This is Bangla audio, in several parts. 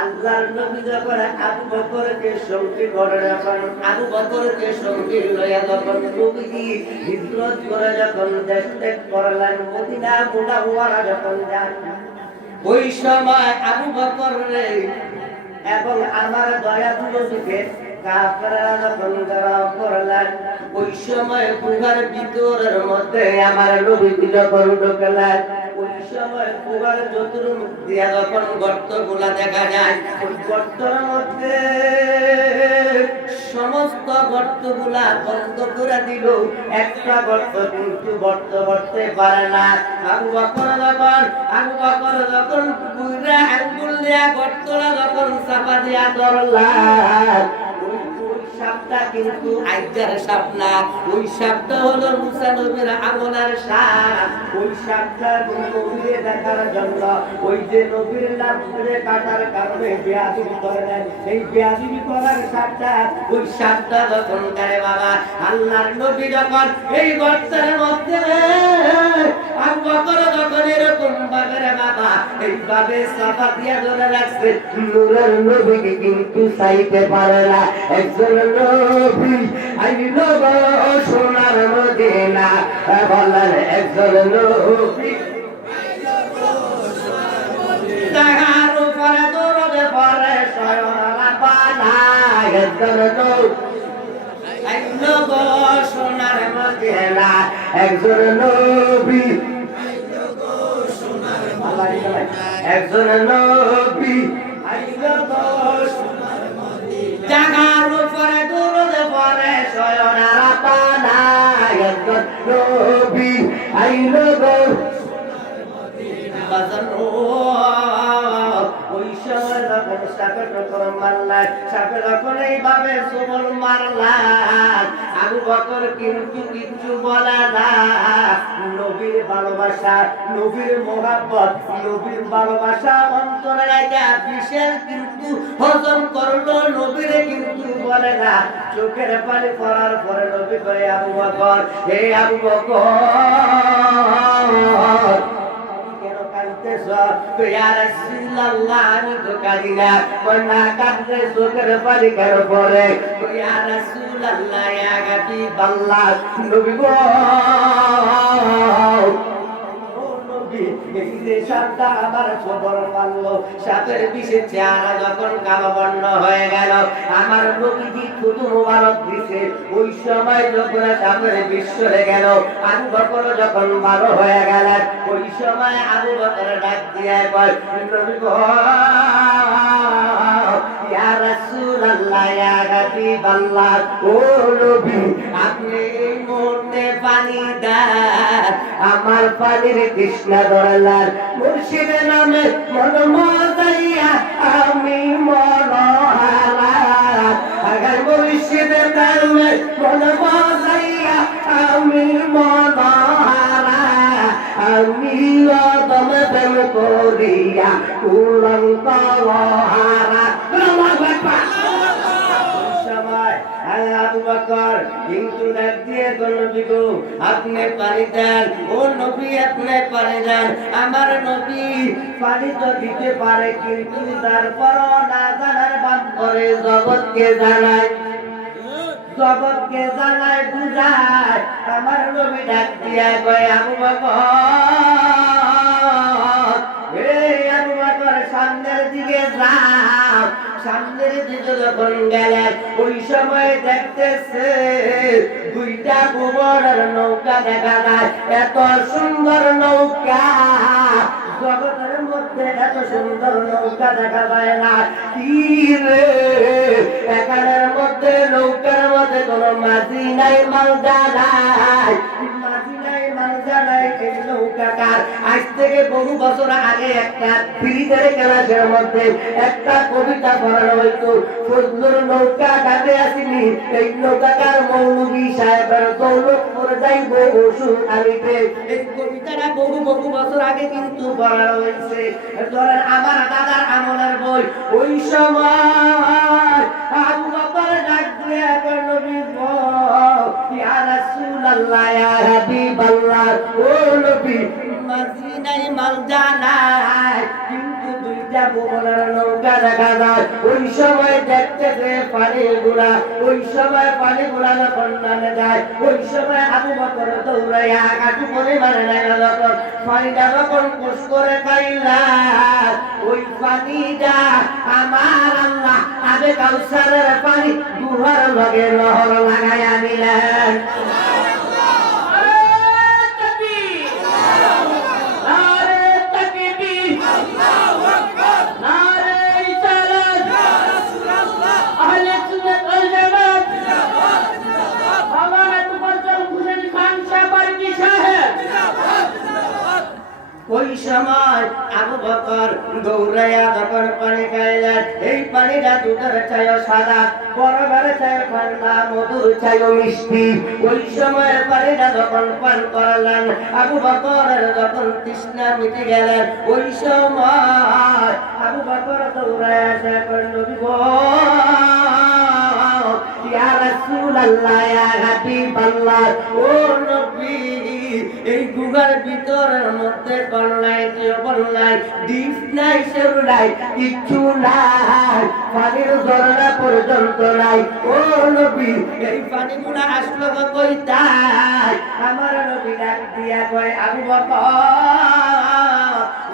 আল্লাহর নবী যখন আবু বকরকে সঙ্গী করে যখন আবু বকরকে সঙ্গী লইয়া যখন নবীজি হিজরত করে যখন দেশ ত্যাগ করলেন মদিনা মুনাওয়ারা যখন যান, ওই সময় আবু বকর এবং আমার দয়ালু নবীকে কাফেররা যখন ঘেরাও করলেন, ওই সময় গুহার ভিতরের মধ্যে আমার নবীজি যখন ঢুকলেন, ওই সময় গুহার চতুর্মুখ দিয়া যখন গর্তগুলা দেখা যায়, ওই গর্তের মধ্যে সমস্ত গর্তগুলা বন্ধ করে দিল, একটা গর্ত কিন্তু বন্ধ করতে পারে না। আবু বকর যখন বুইরা আঙ্গুল দিয়া গর্তটা যখন চাপা দিয়া ধরলাম, সাপটা কিন্তু আইজার সাপ না, ওই সাপটা হলো মুসা নবীর আমলের সাপ। ওই সাপটা নবীরে দেখার জন্য ওই যে নবীর নাম ধরে কাটার কারণে বেয়াদবি করে দেন, এই বেয়াদবি করার সাপটা, ওই সাপটা যখন করে বাবা আল্লাহর নবী যখন এই গর্তের মধ্যে আবু বকর যখন এরকম ভাবে রে বাবা এইভাবে চাপা দিয়া ধরে রাখছে, নূরের নবীকে কিন্তু চাইতে পারে না। একজন নবী আইল গো সোনার মদিনা, বলেন একজন নবী তাহার উপরে দরুদ পড়ে সয়রা পানা, একজন নবী আইল গো সোনার মদিনা, একজন নবী একজন নবী আইল গো সোনার মদিনা, জাগার উপরে দরুদ পড়ে সয়রা পানা, একজন নবী আইল গো সোনার মদিনা। বাজানো ওই সময় যখন সাপে ঠোকর মারলাম, সাপে যখন এইভাবে সবল মারলাম, আবু বকর কিন্তু কিচ্ছু বলে না। নবীর ভালোবাসা, নবীর মোহাব্বত, নবীর ভালোবাসা অন্তরে রাখা বিশেষ কিন্তু হজম করলো, নবীরে কিন্তু বলে না। চোখের পানি পড়ার পরে নবী করে আবু বকর, হে আবু বকর কেন কাঁদতেছ? ইয়া রাসূলুল্লাহ আমি তো কাঁদি না। না কাঁদলে চোখের পানি কেন পড়ে? ইয়া রাসূলুল্লাহ ইয়া হাবিবাল্লাহ, নবী গো এই যে সাপটা আমার খবর পারলো, সাপের বিষে চেহারা যখন কালো বর্ণ হয়ে গেল, আমার নবীজি শুধু মোবারক দিছে। ওই সময় যখন সাপের বিষ চলে গেল, আবু বকর যখন ভালো হয়ে গেলেন, ওই সময় আবু বকর ডাক দিয়ে কয়, নবী গো ইয়া রাসূলুল্লাহ ইয়া হাবিবাল্লাহ, ও নবী আপনি এই মুহূর্তে পানি দেন, আমার পানির তৃষ্ণা ধরলাম, মুর্শিদের নামে মন মজাইয়া আমি মনহারা, আগার মুর্শিদের নামে মন মজাইয়া আমি মনহারা, আমি অদম প্রেম করিয়া উলঙ্গ হারা। আবু বকর কিন্তু ডাক দিয়ে নবী গো আপনি পানি দেন, ও নবী আপনি পানি দেন। আমার নবী পানি তো দিতে পারে, কিন্তু তারপরও না জানার ভান করে জগৎকে জানায়, জগৎকে জানায় বুঝায়। আমার নবী ডাক দিয়ে কয় আবু বকর, এই আবু বকর সামনের দিকে যাও। সামনের দিকে যখন গেলেন, ওই সময় দেখতেছে দুইটা গোবরের নৌকা দেখা যায়। এত সুন্দর নৌকা জগতের মধ্যে এত সুন্দর নৌকা দেখা যায় না। কি রে এখানের মধ্যে নৌকার মধ্যে কোনো মাঝি নাই, মালদা নাই, মাঝি নাই, মালদা নাই। এই নৌকাটার আজ থেকে বহু বছর আগে একটা ফিরিদের ক্লাসের মধ্যে একটা কবিতা পড়ানো হইতো, ফজলুর নৌকা ঘাটে আসিনি, এই নৌকাটার মৌলভী সাহেবের দৌলতপুর যাইব ওষুধ আনিতে। এই কবিতাটা বহু বহু বছর আগে কিন্তু পড়ানো হয়েছে। ধরেন আমার দাদার আমলের বই। ওই সময় আবু বকর ডাক দিয়ে নবী গো ইয়া রাসূলুল্লাহ ইয়া হাবিবাল্লাহ ও নবী মদিনায় মালজা নাই কিন্তু দুইটা মোগলের নৌকা দেখা যায় ওই সময় দেখতেছে পানিগুলা ওই সময় পানিগুলা যখন নামে যায় ওই সময় আবু বকর দৌড়াইয়া কাটু পরিমাণে নেমে যখন পানিটা যখন পুশ করে খাইলা ওই পানিটা আমার আল্লাহ আবে কাউসারের পানি গুহার লগে নহর লাগাইয়া দিলেন ওই সময় আবু বকর দৌড়াইয়া যখন পানি খাইলেন এই পানিটা দুধের চাইও সাদা বরফের চাইও ঠান্ডা মধুর চাইও মিষ্টি ওই সময়ের পানিটা যখন পান করলেন আবু বকরের যখন তৃষ্ণা মিটে গেলেন ওই সময় আবু বকর দৌড়াইয়া এসে নবী গো ইয়া রাসূলুল্লাহ ইয়া হাবিবাল্লাহ ও নবী এই গুহার ভিতরের মধ্যে বললাই বললাই ডিপ নাই সেউ নাই কিচ্ছু নাই পানির ঝর্ণা পর্যন্ত নাই ও নবী এই পানিগুলো আসলো কইতাই আমার নবী ডাক দিয়া কয় আবু বকর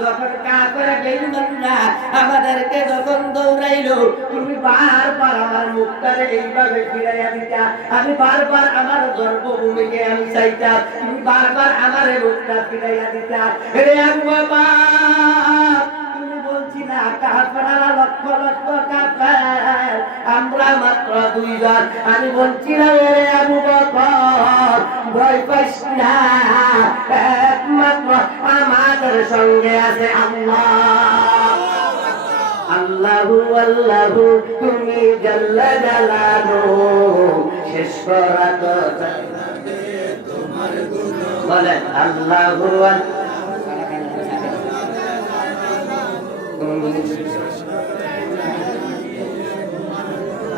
যখন কাফের বেঈমানরা আমাদেরকে যখন দৌড়াইলো তুমি বারবার আমার মুখটারে এইভাবে ফিরাইয়া দিতা আমি বারবার আমার জন্মভূমিকে আমি চাইতাম তুমি বারবার আমার মুখটা ফিরাইয়া দিতা রে আবু বকর তুমি বলছিলা কাফেররা লক্ষ লক্ষ কাফের আমরা মাত্র দুইজন আমি বলছিলাম রে আবু বকর ভয় পাইস না একমাত্র আমাদের সঙ্গে আছে আল্লাহ আল্লাহু আল্লাহু তুমি জাল্লা জালালু শেষ করা তো তোমার গুণ বলেন আল্লাহু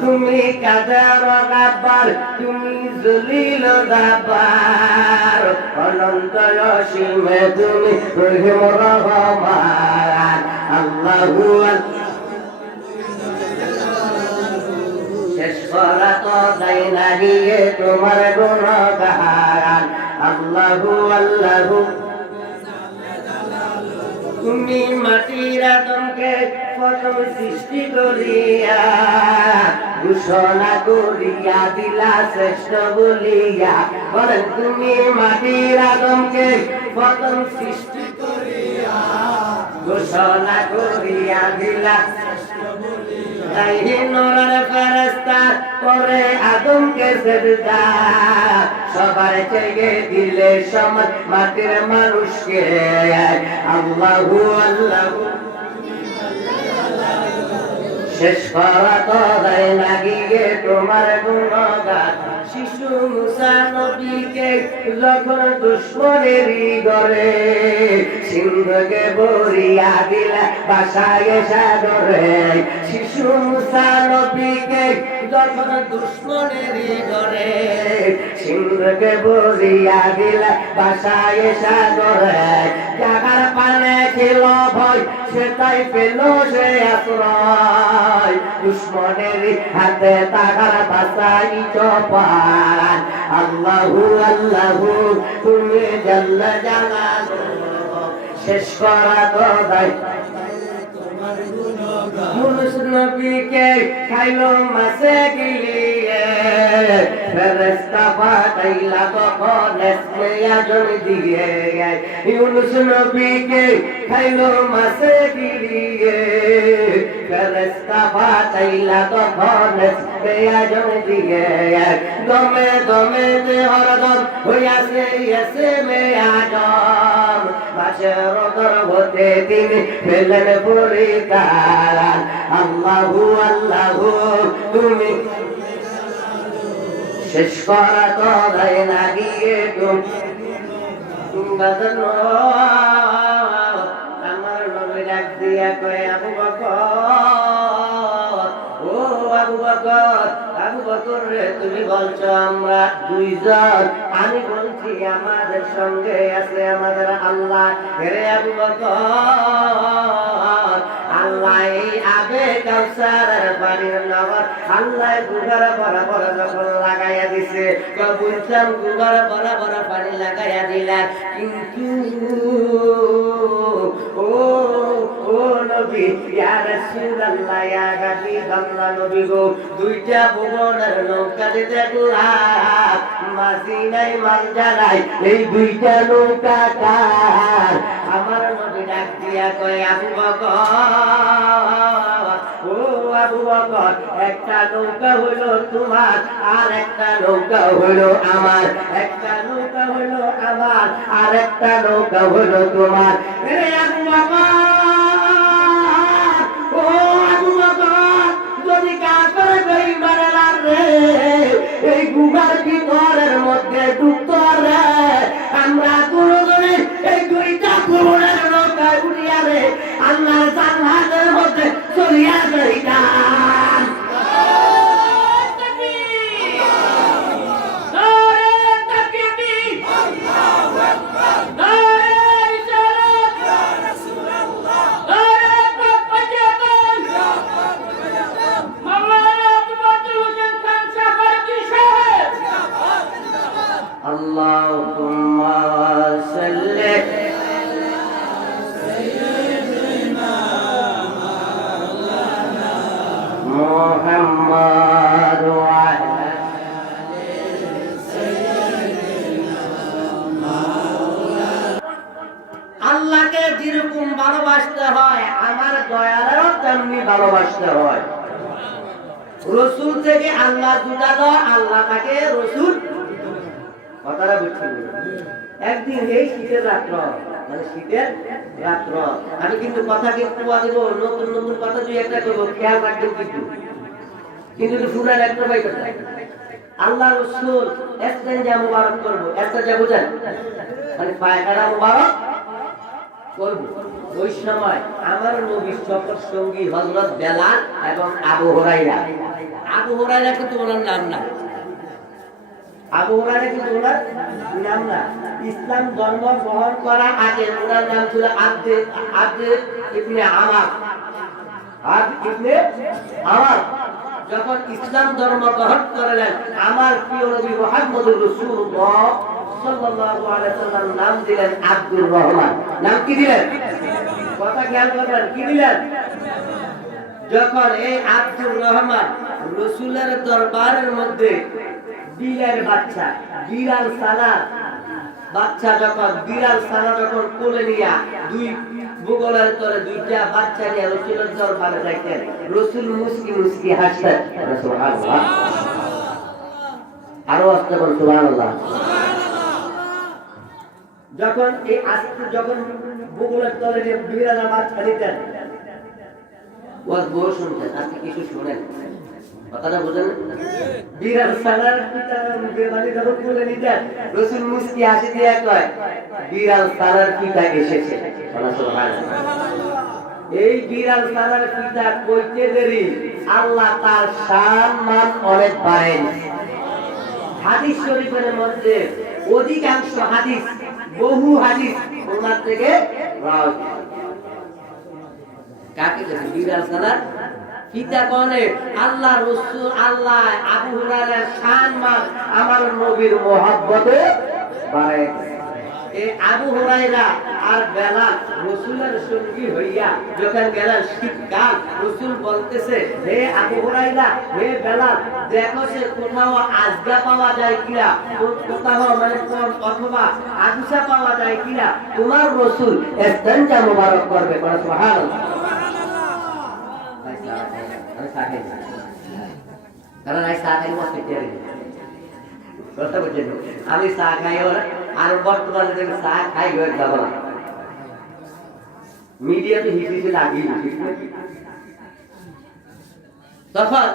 তুমি কাদের গাবার তুমি জলিল গাবার অনন্ত অসীমে তুমি রহিম রহমান আল্লাহু শেষ করা তো তাই লাগিয়ে তোমার গুণগান আল্লাহু আল্লাহু তুমি মাটির আদমকে প্রথম সৃষ্টি করিয়া ঘোষণা করিয়া দিলা শ্রেষ্ঠ বলিয়া বলেন তুমি মাটির আদমকে প্রথম সৃষ্টি করিয়া ঘোষণা করিয়া দিলা তাই নূরের ফেরেশতা করে আদমকে সেজদা সবার চেয়ে দিলে সমান মাটির মানুষকে আল্লাহু আল্লাহু শেষ করা তো দেয় না গিয়ে তোমার গুণগান শিশু মুসা নবীকে যখন দুশ্মনেরই ঘরে সিংহকে বরিয়া দিলা বাসায় সাগরে শিশু মুসা নবীকে যখন দুশ্মনেরই ঘরে সিংহকে বরিয়া দিলা বাসায় সাগরে জাগার পানে ছিল ভয় সেটাই পেল সে আশ্রয় দুশ্মনের হাতে তাগার বাসাই চপান আল্লাহু আল্লাহু তুমি জাল্লা জালালু শেষ করা তো দায় তোমার গুণগান মুসা নবীকে খাইলো মাছে গিলিয়ে ফেরেশতা পাঠাইলা তখন এসমে আজম দিয়ে ইউনুস নবীকে খাইলো মাছে গিলিয়ে ফেরেশতা পাঠাইলা তখন এসমে আজম দিয়ে দমে দমে হরদম হইয়াছে এসমে আজম বাশের গর্ভতে তিনি ফেলেন পরিকার আল্লাহু আল্লাহু তুমি শেষ করা তো দেয় না গিয়ে আমার নবী ডাক দিয়া কয় আবু বকর ও আবু বকর আবু বকর রে তুমি বলছো আমরা দুইজন, আমি বলছি আমাদের সঙ্গে আছে আমাদের আল্লাহ। রে আবু বকর, আল্লাহ এই আবে কাউসারের পানির নগর আল্লাহ গুগার বরাবর যখন লাগাইয়া দিছে, বুঝলাম গুগার বরাবর পানি লাগাইয়া দিলাম, কিন্তু ও ও নবী ইয়া রাসূলুল্লাহ ইয়া হাবিবাল্লাহ নবী গো, দুইটা ভুবনের নৌকাতে দেখলাম মাঝি নাই মাঞ্জা নাই, এই দুইটা নৌকা কার? আমার নবী ডাক দিয়া কয় আবু বকর, ও আবু বকর, একটা নৌকা হইল তোমার আর একটা নৌকা হইল আমার, একটা নৌকা হইল আমার আর একটা নৌকা হইল তোমার। রে আবু বকর, ও আবু বকর, যদি কাফের বেঈমানেরা রে এই গুহার ভিতরের মধ্যে ঢুকতো রে, আমরা কোনদিন এই দুইটা পুরনের নৌকায় উঠিয়া রে আল্লাহর জান্নাতের মধ্যে চলিয়া যাইতাম। Allahumma salli Muhammad wa ala আল্লাহকে যেরকম ভালোবাসতে হয় আমার দয়ালেরও তেমনি ভালোবাসতে হয়। রসুল থেকে আল্লাহ জুদা দেওয়া, আল্লাহ তাকে রসুল, কথাটা বুঝছেন? একদিন এই শীতের রাত্র, মানে শীতের রাত্র, আমি কিন্তু কথা কিন্তু দিব, নতুন নতুন কথা দুই একটা করবো, খেয়াল রাখবেন কিন্তু, কিন্তু শুনার একটা পাই কথা। আল্লাহ রসুল ইস্তেঞ্জা মুবারক করবো, ইস্তেঞ্জা বুঝেন মানে পায়খানা মুবারক করবো। ওই সময় আমার নবীর সকল সঙ্গী হযরত বেলাল এবং আবু হুরায়রা। আবু হুরায়রা কিন্তু ওনার নাম না, আবু হুরায়রা কিন্তু ওনার নাম না। ইসলাম ধর্ম গ্রহণ করার আগে ওনার নাম ছিল আব্দে ইবনে আমার। ইবনে আমার যখন ইসলাম ধর্ম গ্রহণ করলেন, আমার প্রিয় নবী মুহাম্মদুর রাসূলুল্লাহ সাল্লাল্লাহু আলাইহি ওয়াসাল্লাম নাম দিলেন আব্দুর রহমান। নাম কি দিলেন? কথা খেয়াল করবেন, কি দিলেন? যখন এই আব্দুর রহমান রাসূলের দরবারের মধ্যে বিড়াল বাচ্চা, বিড়াল সানা বাচ্চা, যখন বিড়াল সানা যখন কোলে নিয়া দুই বুগলের তরে দুইটা বাচ্চা নিয়ে রাসূলের দরবারে যাইতেন, রাসূল মুস্কি মুস্কি হাসতেন। সুবহানাল্লাহ, আরো আস্তে বল সুবহানাল্লাহ। যখন এই আস্তে যখন বুগলের তরে নিয়ে বিড়াল বাচ্চা নিতেন, ওয়াজ বউ শুনতেন, আজকে কিছু শুনেন, কথাটা বুঝেন? বিড়াল সানার পিতা বেমানি যখন কোলে নিতেন, রাসূল মুস্কি হাসি দিয়ে কয় বিড়াল সানার পিতা এসেছে। এই বিড়াল সানার পিতা কইতে দেরি আল্লাহ তার শান মান অনেক বাড়েন। হাদিস শরীফের মধ্যে অধিকাংশ হাদিস, বহু হাদিস ওনার থেকে রাওয়াত। কাকে বলে বিড়াল সানার পিতা? কোনে? আল্লাহ রাসূল, আল্লাহ আবু হুরায়রার শান মান আমার নবীর মহব্বতে বাড়ে। এই আবু হুরায়রা আর বেলাল রাসূলের সঙ্গী হইয়া যখন গেলেন শীতকাল, রাসূল বলতেছে, হে আবু হুরায়রা, হে বেলাল, দেখো সে কোথাও আজগা পাওয়া যায় কিনা, কোথাও মানে অথবা আগুসা পাওয়া যায় কিনা, তোমার রাসূল ইস্তেঞ্জা মুবারক করবে। সুবহানাল্লাহ। কারণ আমি চা খাই কথা বলছেন, আমি চা খাই আর বর্তমানে দেখে চা খাই হয়ে যাব না, মিডিয়াতে হিসেবে লাগিয়ে তখন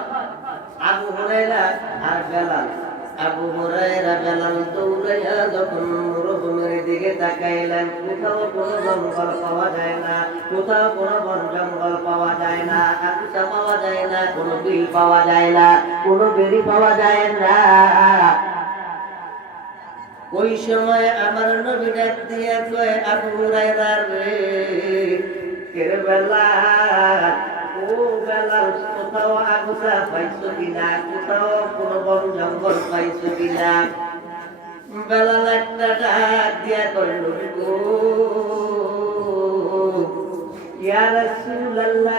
আবু হুরায়রা আর বেলাল, আবু হুরায়রা বেলাল দৌড়াইয়া যখন মরুভূমির দিকে দিকে তাকাইলেন, কোথাও কোনো জঙ্গল পাওয়া যায় না, কোথাও কোনো বন জঙ্গল পাওয়া যায় না, আকুচা পাওয়া যায় না, কোনো বিল পাওয়া যায় না, কোনো বেরি পাওয়া যায় না। ওই সময় আমার নবী ডাক দিয়া কয়, আবু হুরায়রা রে, এর বেলা ও বেলা, কোথাও আগুচা পাইছো কিনা, কোথাও কোনো বন জঙ্গল পাইছো কিনা? বেলাল একটা ডাক দিয়া কয়, নবী গো, ইয়া রাসূলুল্লাহ,